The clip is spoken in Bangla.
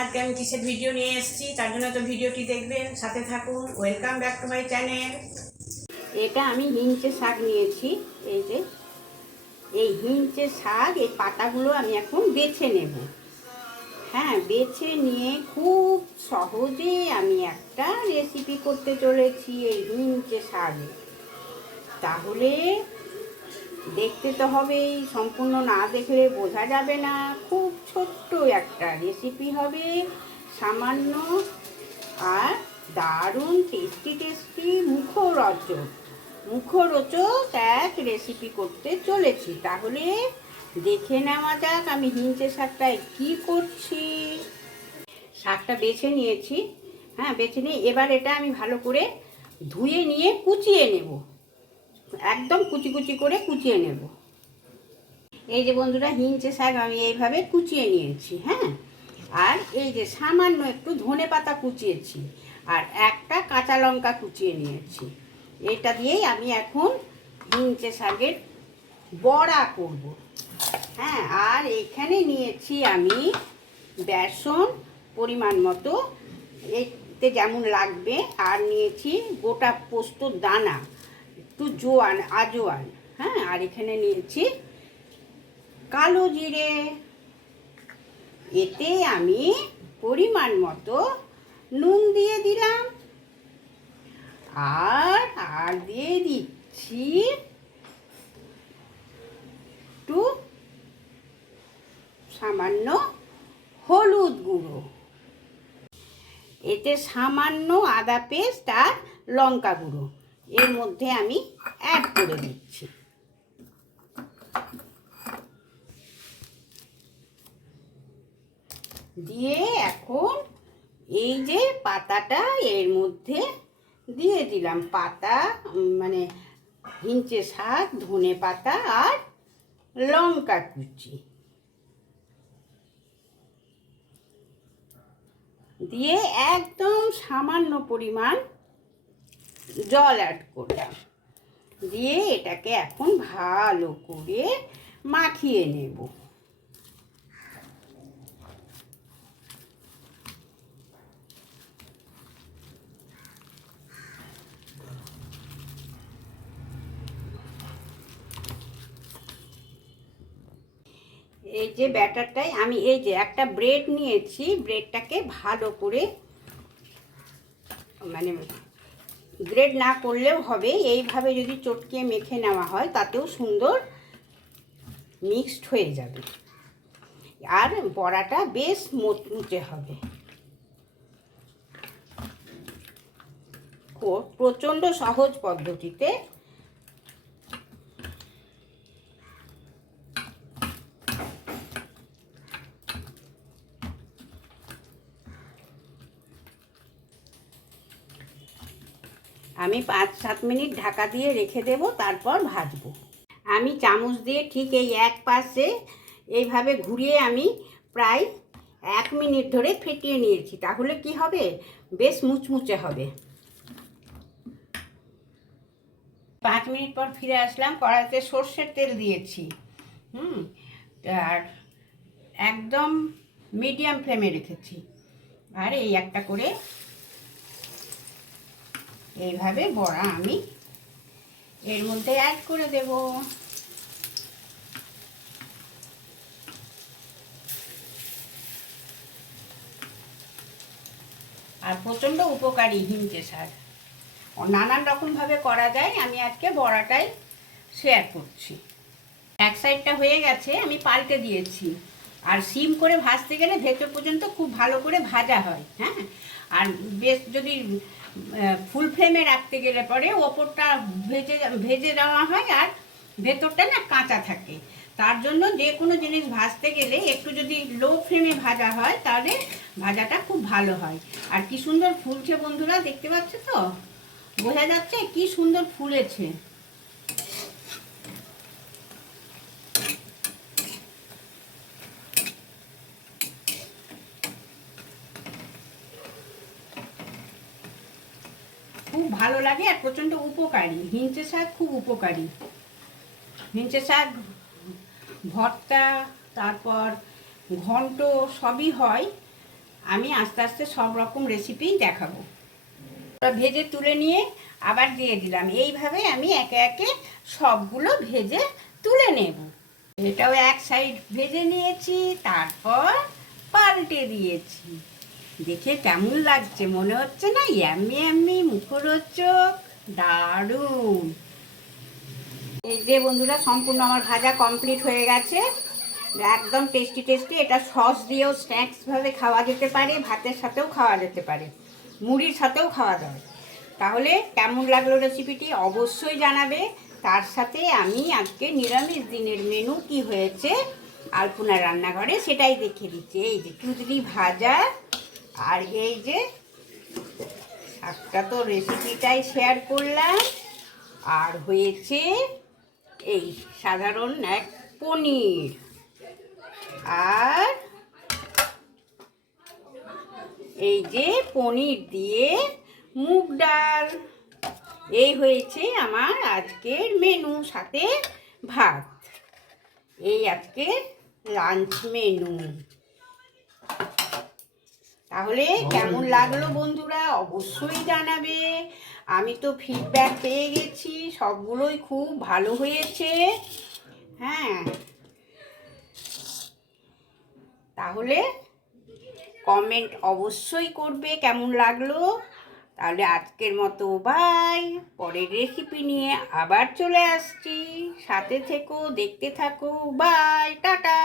আজকে আমি কিসের ভিডিও নিয়ে এসেছি তার জন্য তো ভিডিওটি দেখবেন, সাথে থাকুন। Welcome back to my channel. এটা আমি হিঞ্চে শাক নিয়েছি। এই যে এই হিঞ্চে শাক, এই পাতাগুলো আমি এখন বেছে নেব। হ্যাঁ, বেছে নিয়ে খুব সহজে আমি একটা রেসিপি করতে চলেছি এই হিঞ্চে শাকে। তাহলে দেখতে তো হবেই, সম্পূর্ণ না দেখলে বোঝা যাবে না। খুব ছোট্ট একটা রেসিপি হবে, সামান্য আর দারুণ টেস্টি মুখরোচক এক রেসিপি করতে চলেছি। তাহলে দেখে নেওয়া যাক আমি হিঞ্চে শাকটায় কী করছি। শাকটা বেছে নিয়েছি। হ্যাঁ, বেছে নিয়ে এবার এটা আমি ভালো করে ধুয়ে নিয়ে কুচিয়ে নেব। একদম কুচি কুচি করে কুচিয়ে নেব। এই যে বন্ধুরা, হিঞ্চে শাক আমি এইভাবে কুচিয়ে নিয়েছি। হ্যাঁ, আর এই যে সামান্য একটু ধনেপাতা কুচিয়েছি, আর একটা কাঁচা লঙ্কা কুচিয়ে নিয়েছি। এটা দিয়েই আমি এখন হিঞ্চে শাকের বড়া করব। হ্যাঁ, আর এখানে নিয়েছি আমি বেসন পরিমাণ মতো, এতে যেমন লাগবে। আর নিয়েছি গোটা পোস্তর দানা, একটু আজওয়ান। হ্যাঁ, আর এখানে নিয়েছি কালো জিরে। এতে আমি পরিমাণ মতো নুন দিয়ে দিলাম, আর দিয়ে দিচ্ছি একটু সামান্য হলুদ গুঁড়ো। এতে সামান্য আদা পেস্ট আর লঙ্কা গুঁড়ো এর মধ্যে আমি অ্যাড করে দিচ্ছি। দিয়ে এখন এই যে পাতাটা এর মধ্যে দিয়ে দিলাম। পাতা মানে হিঞ্চে শাক, ধনে পাতা আর লঙ্কা কুচি দিয়ে একদম সামান্য পরিমাণ জল অ্যাড করলাম। দিয়ে এটাকে এখন ভালো করে মাখিয়ে নেব। এই যে ব্যাটারটাই আমি এই যে একটা ব্রেড নিয়েছি, ব্রেডটাকে ভালো করে মানে গ্রেড না করলেও হবে, এইভাবে যদি চটকিয়ে মেখে নেওয়া হয় তাতেও সুন্দর মিক্সড হয়ে যাবে। আর বড়াটা বেশ মুচমুচে হবে। প্রচণ্ড সহজ পদ্ধতিতে আমি 5-7 মিনিট ঢাকা দিয়ে রেখে দেব, তারপর ভাজবো। আমি চামচ দিয়ে ঠিক এই এক পাশে এইভাবে ঘুরিয়ে আমি প্রায় 1 মিনিট ধরে ফেটিয়ে নিয়েছি। তাহলে কি হবে, বেশ মুচমুচে হবে। 5 মিনিট পর ফিরে আসলাম। কড়াইতে সর্ষের তেল দিয়েছি। আর একদম মিডিয়াম ফ্লেমে রেখেছি। আর এই একটা করে এইভাবে বড়া আমি এর মধ্যে অ্যাড করে দেব। আর প্রচণ্ড উপকারী হিঞ্চে শাক, নানান রকমভাবে করা যায়। আমি আজকে বড়াটাই শেয়ার করছি। এক সাইডটা হয়ে গেছে, আমি পাল্টে দিয়েছি। আর সিম করে ভাজতে গেলে ভেতর পর্যন্ত খুব ভালো করে ভাজা হয়। হ্যাঁ, আর বেশ যদি ফুল ফ্লেমে রাখতে গেলে পরে ওপরটা ভেজে দেওয়া হয়, আর ভেতরটা না কাঁচা থাকে। তার জন্য যে কোনো জিনিস ভাজতে গেলে একটু যদি লো ফ্লেমে ভাজা হয় তাহলে ভাজাটা খুব ভালো হয়। আর কি সুন্দর ফুলছে বন্ধুরা, দেখতে পাচ্ছ তো? বোঝা যাচ্ছে কি সুন্দর ফুলেছে। খুব ভালো লাগে আর প্রচণ্ড উপকারী। হিঞ্চে শাক খুব উপকারী। হিঞ্চে শাক ভর্তা, তারপর ঘন্ট সবই হয়। আমি আস্তে আস্তে সব রকম রেসিপিই দেখাবো। ওটা ভেজে তুলে নিয়ে আবার দিয়ে দিলাম। এইভাবে আমি একে একে সবগুলো ভেজে তুলে নেব। এটাও এক সাইড ভেজে নিয়েছি, তারপর পাল্টে দিয়েছি। দেখে কেমন লাগছে মনে হচ্ছে না? ইয়াম্মি ইয়াম্মি, মুখরোচক, দারুণ। এই যে বন্ধুরা, সম্পূর্ণ আমার ভাজা কমপ্লিট হয়ে গেছে। একদম টেস্টি টেস্টি। এটা সস দিয়েও স্ন্যাক্সভাবে খাওয়া যেতে পারে, ভাতের সাথেও খাওয়া যেতে পারে, মুড়ির সাথেও খাওয়া যায়। তাহলে কেমন লাগলো রেসিপিটি অবশ্যই জানাবে। তার সাথে আমি আজকে নিরামিষ দিনের মেনু কি হয়েছে আলপনার রান্নাঘরে সেটাই দেখিয়ে দিচ্ছি। এই যে চুদরি ভাজা, আর এই যে শাকটা তো রেসিপিটাই শেয়ার করলাম, আর হয়েছে এই সাধারণ এক পনির, আর এই যে পনির দিয়ে মুগ ডাল। এই হয়েছে আমার আজকের মেনু, সাথে ভাত। এই আজকে লাঞ্চ মেনু। তাহলে কেমন লাগলো বন্ধুরা অবশ্যই জানাবে। আমি তো ফিডব্যাক পেয়ে গেছি, সবগুলোই খুব ভালো হয়েছে। হ্যাঁ, তাহলে কমেন্ট অবশ্যই করবে কেমন লাগলো। তাহলে আজকের মতো বাই। পরের রেসিপি নিয়ে আবার চলে আসছি, সাথে থেকো, দেখতে থাকো। Bye, tata.